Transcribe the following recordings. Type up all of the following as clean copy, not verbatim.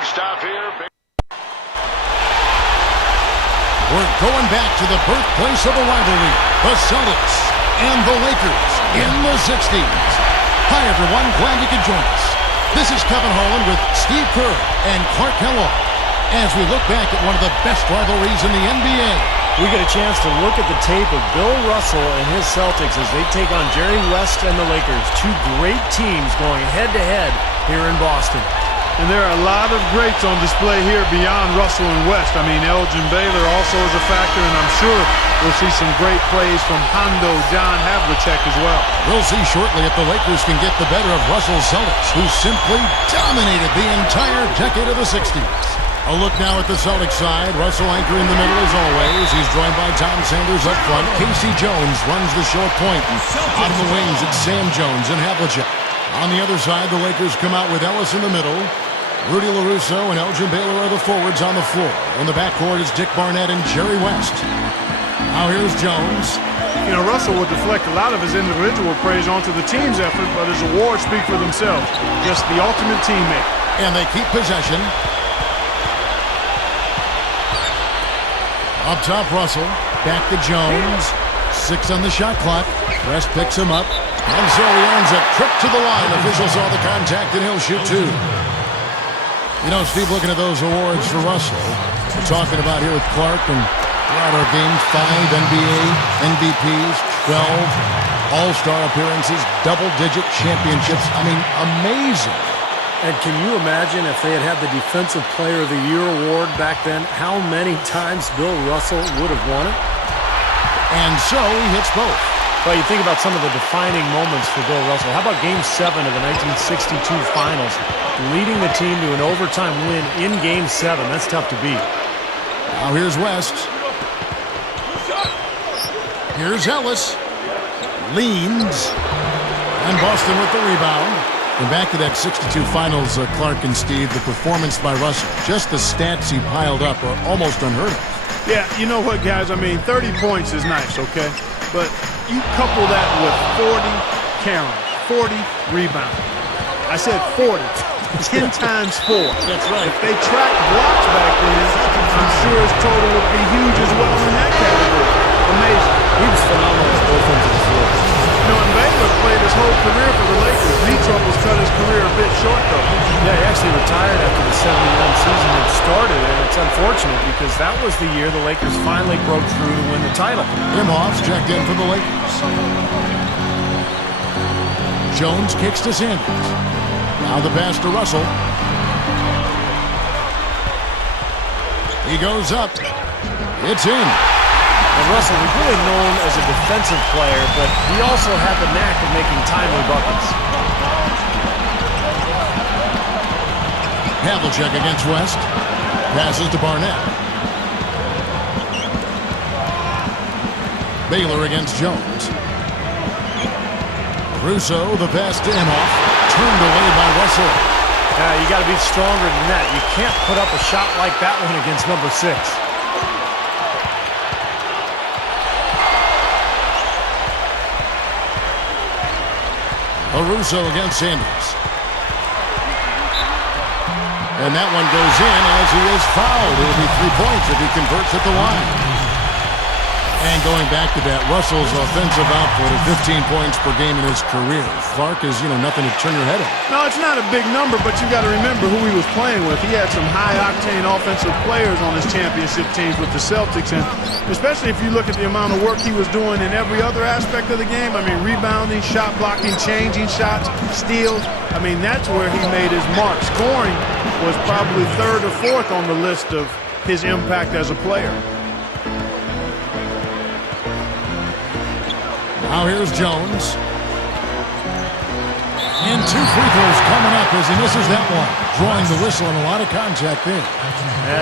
big stop here. We're going back to the birthplace of the rivalry, the Celtics and the Lakers in the 60s. Hi, everyone. Glad you could join us. This is Kevin Harlan with Steve Kerr and Clark Kellogg as we look back at one of the best rivalries in the NBA. We get a chance to look at the tape of Bill Russell and his Celtics as they take on Jerry West and the Lakers. Two great teams going head-to-head here in Boston. And there are a lot of greats on display here beyond Russell and West. I mean, Elgin Baylor also is a factor, and I'm sure we'll see some great plays from Hondo John Havlicek as well. We'll see shortly if the Lakers can get the better of Russell's Celtics, who simply dominated the entire decade of the 60s. A look now at the Celtics side. Russell anchoring the middle as always. He's joined by Tom Sanders up front. Casey Jones runs the short point. Out of the wings, it's Sam Jones and Havlicek. On the other side, the Lakers come out with Ellis in the middle. Rudy LaRusso and Elgin Baylor are the forwards on the floor. In the backcourt is Dick Barnett and Jerry West. Now here's Jones. You know, Russell would deflect a lot of his individual praise onto the team's effort, but his awards speak for themselves. Just the ultimate teammate. And they keep possession. Up top, Russell. Back to Jones. 6 on the shot clock. West picks him up. And so he earns a trip to the line. Officials saw the contact, and he'll shoot 2. You know, Steve, looking at those awards for Russell, we're talking about here with Clark and throughout our games, 5 NBA MVPs, 12 All-Star appearances, double-digit championships. I mean, amazing. And can you imagine if they had had the Defensive Player of the Year award back then, how many times Bill Russell would have won it? And so he hits both. Well, you think about some of the defining moments for Bill Russell. How about Game 7 of the 1962 Finals, leading the team to an overtime win in Game 7? That's tough to beat. Now here's West. Here's Ellis. Leans. And Boston with the rebound. And back to that 62 Finals, Clark and Steve, the performance by Russell. Just the stats he piled up are almost unheard of. Yeah, you know what, guys? I mean, 30 points is nice, okay? But you couple that with 40 carries, 40 rebounds. I said 40. 10 times 4. That's right. If they tracked blocks back then, I'm sure his total would be huge as well in that category. Amazing. He was phenomenal at both ends of the floor. You know, and Baylor played his whole career for the Lakers. Knee troubles cut his career a bit short, though. Yeah, he actually retired after the 71 season had started, and it's unfortunate because that was the year the Lakers finally broke through to win the title. Imhoff's checked in for the Lakers. Jones kicks to Sanders. Now the pass to Russell. He goes up. It's in. And Russell was really known as a defensive player, but he also had the knack of making timely buckets. Havlicek against West. Passes to Barnett. Baylor against Jones. Russo, the pass to Imhoff. Turned away by Russell. You got to be stronger than that. You can't put up a shot like that one against number 6. Russo against Sanders. And that one goes in as he is fouled. It'll be 3 points if he converts at the line. And going back to that, Russell's offensive output of 15 points per game in his career. Clark is, nothing to turn your head on. No, it's not a big number, but you got to remember who he was playing with. He had some high-octane offensive players on his championship teams with the Celtics, and especially if you look at the amount of work he was doing in every other aspect of the game. I mean, rebounding, shot blocking, changing shots, steals. I mean, that's where he made his mark. Scoring was probably 3rd or 4th on the list of his impact as a player. Now here's Jones. And 2 free throws coming up as he misses that one. Drawing the whistle and a lot of contact there.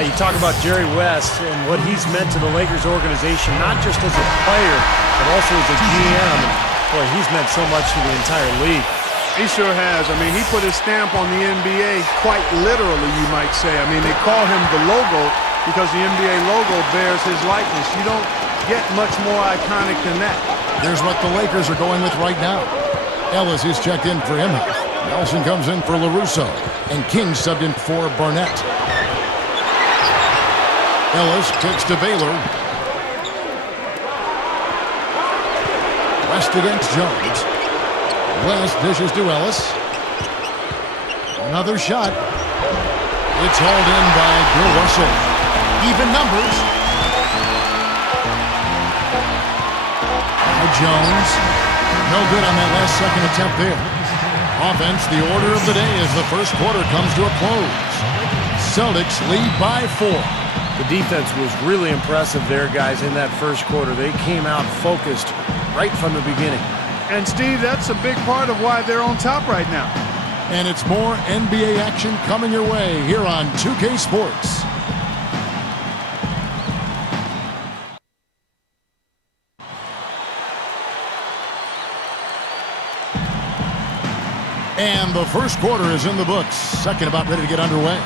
You talk about Jerry West and what he's meant to the Lakers organization, not just as a player, but also as a GM. Boy, he's meant so much to the entire league. He sure has. I mean, he put his stamp on the NBA quite literally, you might say. I mean, they call him the logo because the NBA logo bears his likeness. You don't get much more iconic than that. Here's what the Lakers are going with right now. Ellis is checked in for him. Nelson comes in for LaRusso, and King subbed in for Barnett. Ellis kicks to Baylor. West against Jones. West dishes to Ellis. Another shot. It's hauled in by Bill Russell. Even numbers. Now Jones. No good on that last second attempt there. Offense, the order of the day as the first quarter comes to a close. Celtics lead by 4. The defense was really impressive there, guys, in that first quarter. They came out focused right from the beginning. And, Steve, that's a big part of why they're on top right now. And it's more NBA action coming your way here on 2K Sports. And the first quarter is in the books. Second about ready to get underway.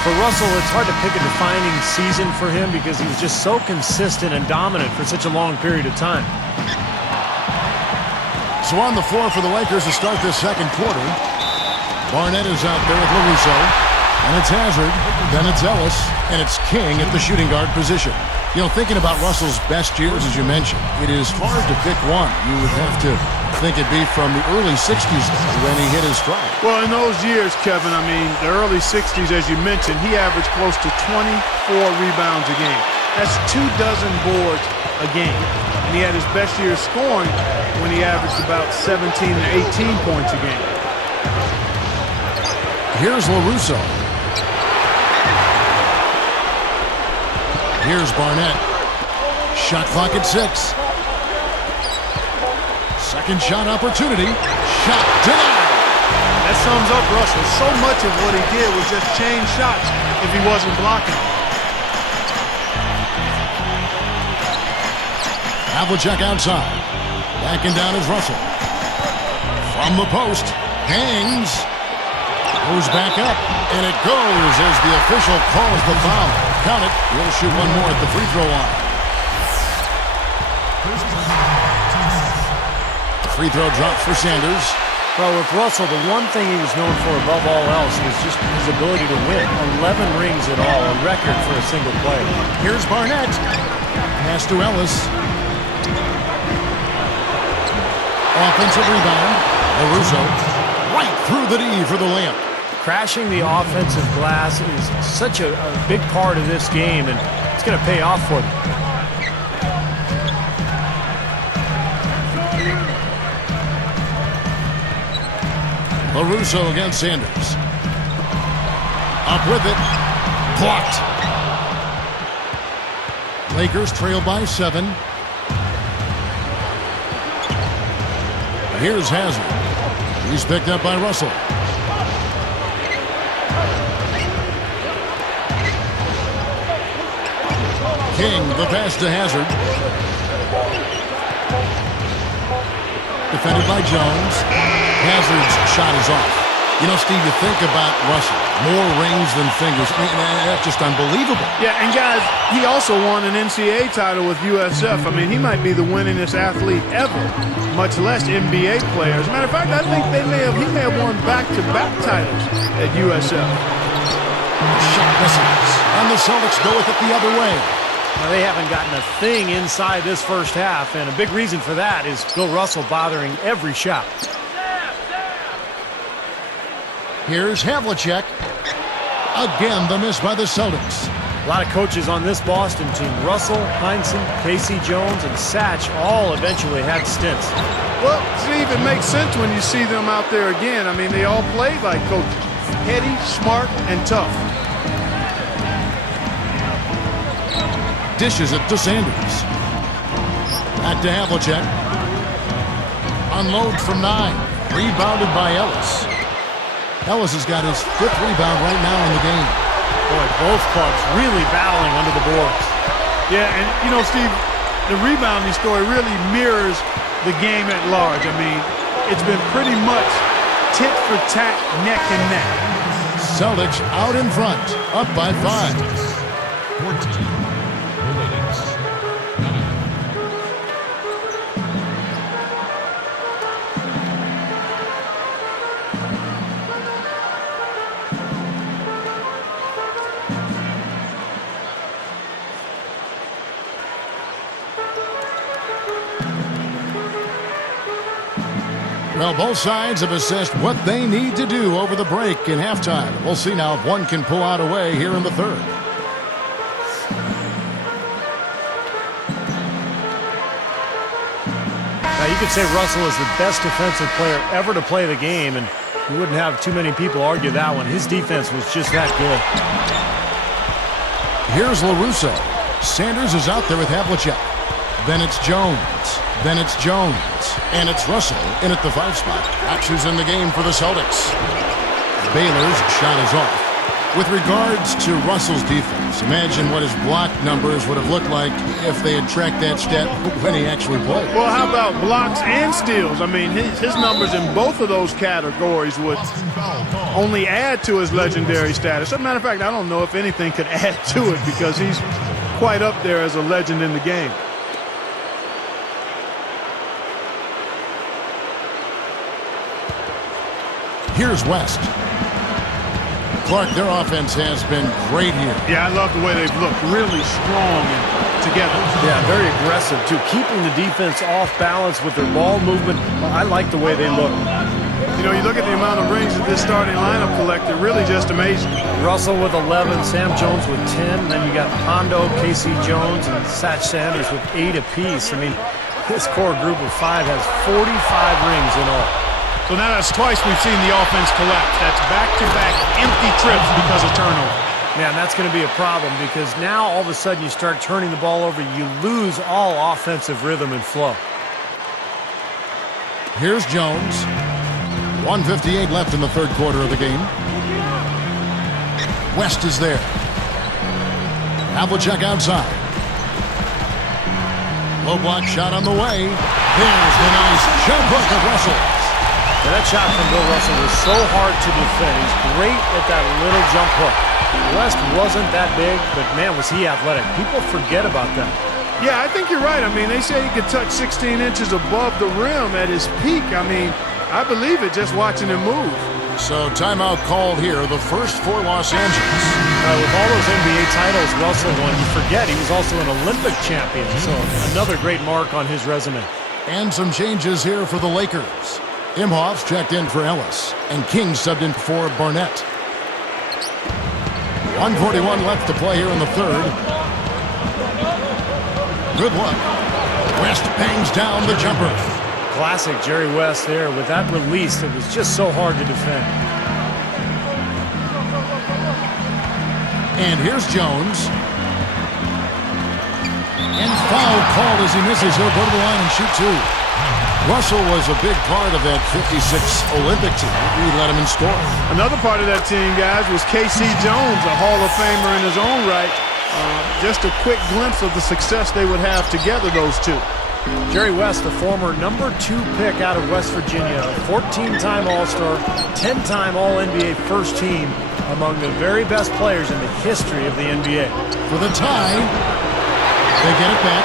For Russell, it's hard to pick a defining season for him because he was just so consistent and dominant for such a long period of time. So on the floor for the Lakers to start this second quarter. Barnett is out there with LaRusso. And it's Hazard. Then it's Ellis. And it's King at the shooting guard position. You know, thinking about Russell's best years, as you mentioned, it is hard to pick one. You would have to think it'd be from the early 60s when he hit his stride. Well, in those years, Kevin, I mean, the early 60s, as you mentioned, he averaged close to 24 rebounds a game. That's 24 boards a game. And he had his best year scoring when he averaged about 17 to 18 points a game. Here's LaRusso. Here's Barnett. Shot clock at 6. Second shot opportunity. Shot denied. That sums up Russell. So much of what he did was just change shots if he wasn't blocking. Havlicek outside. Backing down is Russell. From the post. Hangs. Goes back up. And it goes as the official calls the foul. Count it. He'll shoot one more at the free throw line. Free throw drops for Sanders. Well, with Russell, the one thing he was known for above all else was just his ability to win. 11 rings in all, a record for a single player. Here's Barnett. Pass to Ellis. Offensive rebound. LaRusso right through the D for the layup. Crashing the offensive glass is such a big part of this game, and it's going to pay off for them. LaRusso against Sanders. Up with it. Blocked. Lakers trail by 7. Here's Hazard. He's picked up by Russell. King, the pass to Hazard. Defended by Jones. Hazard's shot is off. You know, Steve, you think about Russell. More rings than fingers. I mean, that's just unbelievable. Yeah, and guys, he also won an NCAA title with USF. I mean, he might be the winningest athlete ever, much less NBA player. As a matter of fact, I think he may have won back-to-back titles at USF. Shot misses. And the Celtics go with it the other way. Now, they haven't gotten a thing inside this first half, and a big reason for that is Bill Russell bothering every shot. Here's Havlicek. Again, the miss by the Celtics. A lot of coaches on this Boston team. Russell, Heinsohn, Casey Jones, and Satch all eventually had stints. Well, Steve, it makes sense when you see them out there again. I mean, they all played like coaches. Heady, smart, and tough. Dishes it to Sanders. Back to Havlicek. Unload from 9. Rebounded by Ellis. Ellis has got his 5th rebound right now in the game. Boy, both clubs really battling under the boards. Yeah, and, you know, Steve, the rebounding story really mirrors the game at large. I mean, it's been pretty much tit for tat, neck and neck. Celtics out in front, up by 5. 14. Well, both sides have assessed what they need to do over the break in halftime. We'll see now if one can pull out a way here in the third. Now, you could say Russell is the best defensive player ever to play the game, and you wouldn't have too many people argue that one. His defense was just that good. Here's LaRusso. Sanders is out there with Havlicek. Then it's Jones. Then it's Jones. And it's Russell in at the 5 spot. That's who's in the game for the Celtics. Baylor's shot is off. With regards to Russell's defense, imagine what his block numbers would have looked like if they had tracked that stat when he actually played. Well, how about blocks and steals? I mean, his numbers in both of those categories would only add to his legendary status. As a matter of fact, I don't know if anything could add to it because he's quite up there as a legend in the game. Here's West. Clark, their offense has been great here. Yeah, I love the way they've looked. Really strong and together. Yeah, very aggressive, too. Keeping the defense off balance with their ball movement. Well, I like the way they look. You know, you look at the amount of rings that this starting lineup collected, really just amazing. Russell with 11, Sam Jones with 10, then you got Hondo, Casey Jones, and Satch Sanders with 8 apiece. I mean, this core group of 5 has 45 rings in all. So now that's twice we've seen the offense collapse. That's back-to-back empty trips because of turnover. Man, that's going to be a problem because now all of a sudden you start turning the ball over, you lose all offensive rhythm and flow. Here's Jones. 1:58 left in the third quarter of the game. West is there. Havlicek outside. Low block shot on the way. There's the nice jump hook of Russell. Now, that shot from Bill Russell was so hard to defend. He's great at that little jump hook. West wasn't that big, but man, was he athletic. People forget about that. Yeah, I think you're right. I mean, they say he could touch 16 inches above the rim at his peak. I mean, I believe it just watching him move. So timeout called here, the first for Los Angeles. With all those NBA titles Russell won, you forget he was also an Olympic champion. So another great mark on his resume. And some changes here for the Lakers. Imhoff's checked in for Ellis, and King subbed in for Barnett. 1:41 left to play here in the third. Good luck. West bangs down the jumper. Classic Jerry West there. With that release, it was just so hard to defend. And here's Jones. And foul called as he misses. He'll go to the line and shoot 2. Russell was a big part of that 56 Olympic team. He let him in score. Another part of that team, guys, was Casey Jones, a Hall of Famer in his own right. Just a quick glimpse of the success they would have together, those two. Jerry West, the former #2 pick out of West Virginia, a 14-time All-Star, 10-time All-NBA first team, among the very best players in the history of the NBA. For the tie, they get it back.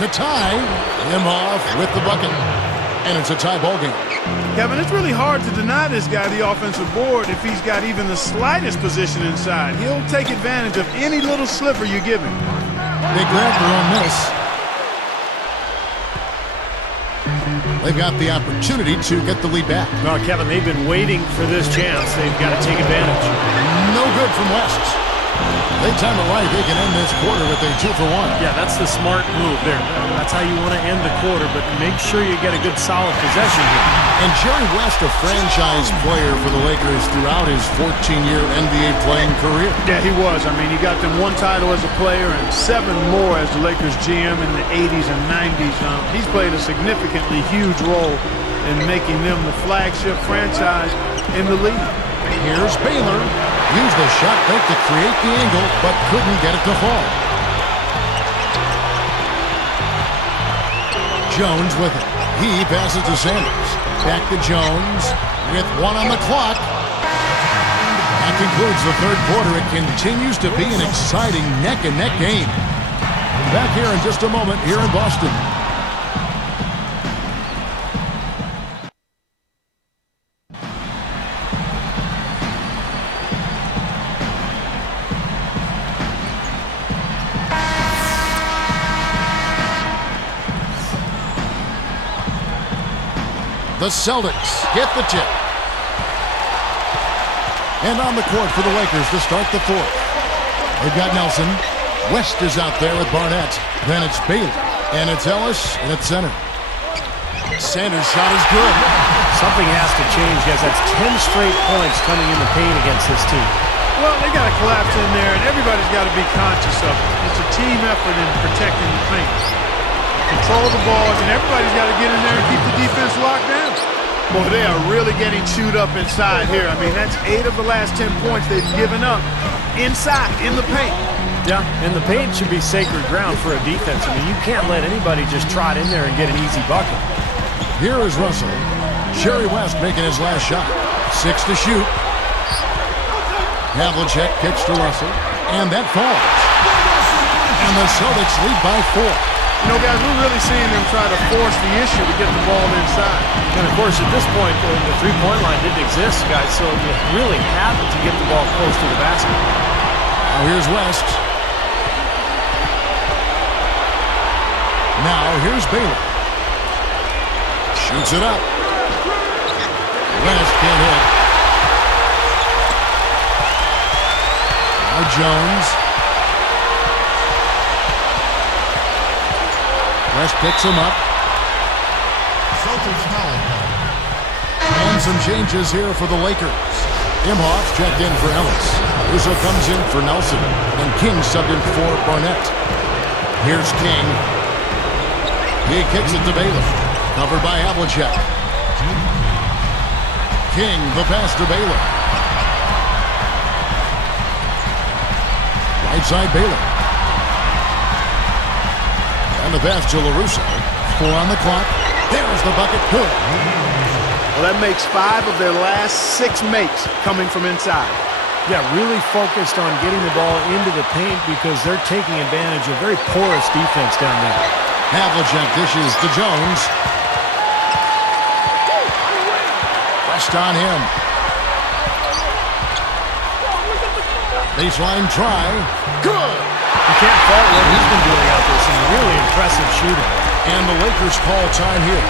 To tie, Imhoff with the bucket. And it's a tie ball game. Kevin, it's really hard to deny this guy the offensive board if he's got even the slightest position inside. He'll take advantage of any little sliver you give him. They grab their own miss. They've got the opportunity to get the lead back. No, Kevin, they've been waiting for this chance. They've got to take advantage. No good from West. They time it right. They can end this quarter with a 2-for-1. Yeah, that's the smart move there. That's how you want to end the quarter, but make sure you get a good solid possession here. And Jerry West, a franchise player for the Lakers throughout his 14-year NBA playing career. Yeah, he was. I mean, he got them 1 title as a player and 7 more as the Lakers GM in the 80s and 90s. He's played a significantly huge role in making them the flagship franchise in the league. Here's Baylor. Used the shot fake to create the angle, but couldn't get it to fall. Jones with it. He passes to Sanders. Back to Jones with 1 on the clock. That concludes the third quarter. It continues to be an exciting neck-and-neck game. Back here in just a moment here in Boston. The Celtics get the tip. And on the court for the Lakers to start the fourth. They've got Nelson. West is out there with Barnett. Then it's Bailey. And it's Ellis, and it's center. Sanders' shot is good. Something has to change, guys. That's 10 straight points coming in the paint against this team. Well, they got to collapse in there, and everybody's got to be conscious of it. It's a team effort in protecting the paint. Control the ball, and everybody's got to get in there and keep the defense locked down. Boy, they are really getting chewed up inside here. I mean, that's 8 of the last 10 points they've given up inside, in the paint. Yeah, and the paint should be sacred ground for a defense. I mean, you can't let anybody just trot in there and get an easy bucket. Here is Russell. Jerry West making his last shot. 6 to shoot. Havlicek kicks to Russell, and that falls. And the Celtics lead by 4. You know, guys, we're really seeing them try to force the issue to get the ball inside. And, of course, at this point, the three-point line didn't exist, guys, so you really had to get the ball close to the basket. Now here's West. Now here's Bailey. Shoots it up. West can't hit. Now Jones. West picks him up. And some changes here for the Lakers. Imhoff's checked in for Ellis. Russo comes in for Nelson. And King subbed in for Barnett. Here's King. He kicks it to Bailey. Covered by Havlicek. King, the pass to Bailey. Right side Bailey. And the pass to LaRusso. 4 on the clock. There's the bucket. Good. Well, that makes 5 of their last 6 makes coming from inside. Yeah, really focused on getting the ball into the paint because they're taking advantage of very porous defense down there. Havlicek dishes to Jones. West on him. Baseline try. Good. You can't fault what he's been doing out there. Some really impressive shooting. And the Lakers call time here.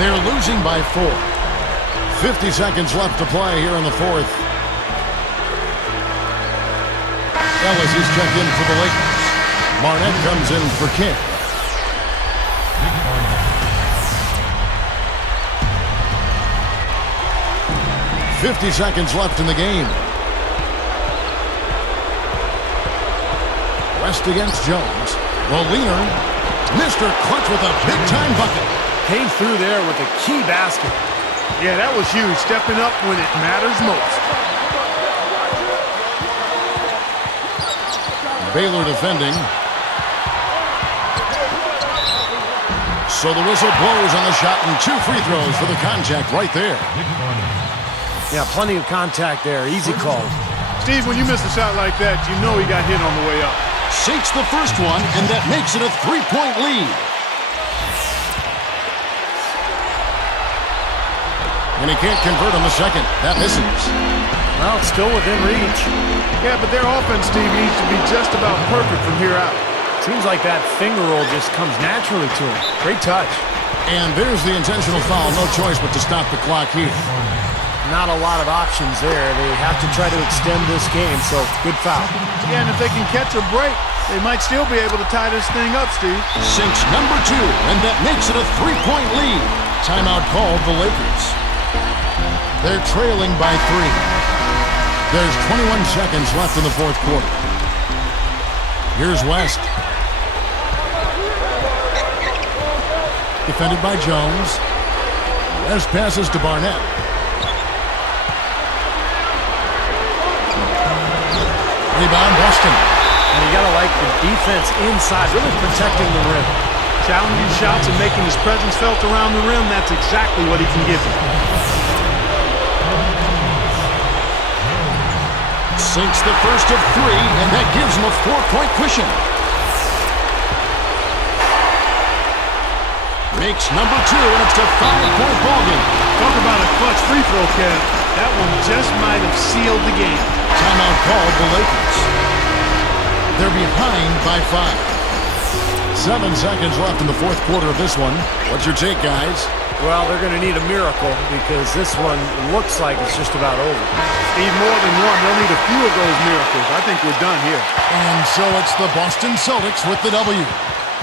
They're losing by 4. 50 seconds left to play here in the fourth. Ellis is checked in for the Lakers. Barnett comes in for King. .50 seconds left in the game. West against Jones. The leaner, Mr. Clutch with a big-time bucket. Came through there with a key basket. Yeah, that was huge. Stepping up when it matters most. Baylor defending. So the whistle blows on the shot and 2 free throws for the contact right there. Yeah, plenty of contact there. Easy call. Steve, when you miss a shot like that, you know he got hit on the way up. Sinks the first one, and that makes it a 3-point lead. And he can't convert on the second. That misses. Well, it's still within reach. Yeah, but their offense, Steve, needs to be just about perfect from here out. Seems like that finger roll just comes naturally to him. Great touch. And there's the intentional foul. No choice but to stop the clock here. Not a lot of options there. They have to try to extend this game, so good foul. Yeah, and if they can catch a break, they might still be able to tie this thing up, Steve. Sinks number 2, and that makes it a 3-point lead. Timeout called the Lakers. They're trailing by 3. There's 21 seconds left in the fourth quarter. Here's West. Defended by Jones. West passes to Barnett. Rebound, Boston. And you got to like the defense inside, really protecting the rim. Challenging shots and making his presence felt around the rim, that's exactly what he can give you. Sinks the first of 3, and that gives him a 4-point cushion. Makes number 2, and it's a 5-point ballgame. Talk about a clutch free throw, Kev. That one just might have sealed the game. Timeout called the Lakers. They're behind by 5. 7 seconds left in the fourth quarter of this one. What's your take, guys? Well, they're going to need a miracle because this one looks like it's just about over. Steve, more than one. They'll need a few of those miracles. I think we're done here. And so it's the Boston Celtics with the W.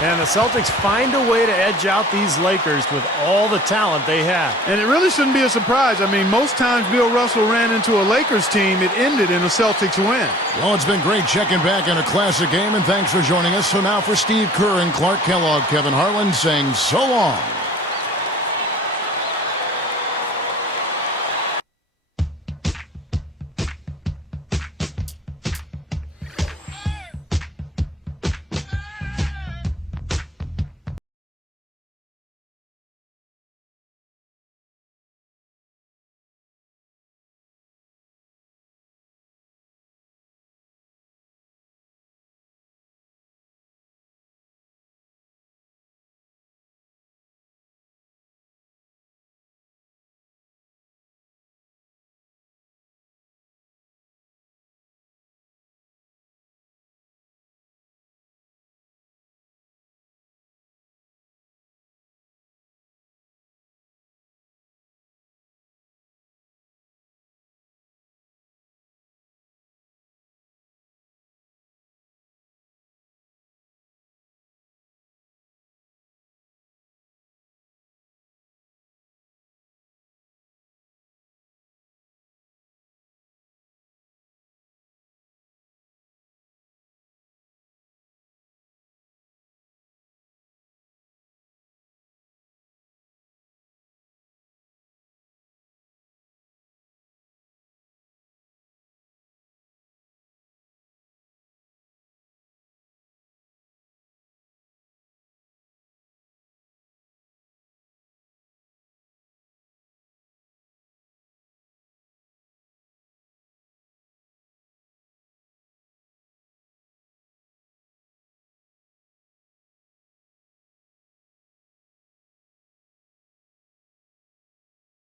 And the Celtics find a way to edge out these Lakers with all the talent they have. And it really shouldn't be a surprise. I mean, most times Bill Russell ran into a Lakers team, it ended in a Celtics win. Well, it's been great checking back on a classic game, and thanks for joining us. So now for Steve Kerr and Clark Kellogg, Kevin Harlan saying so long.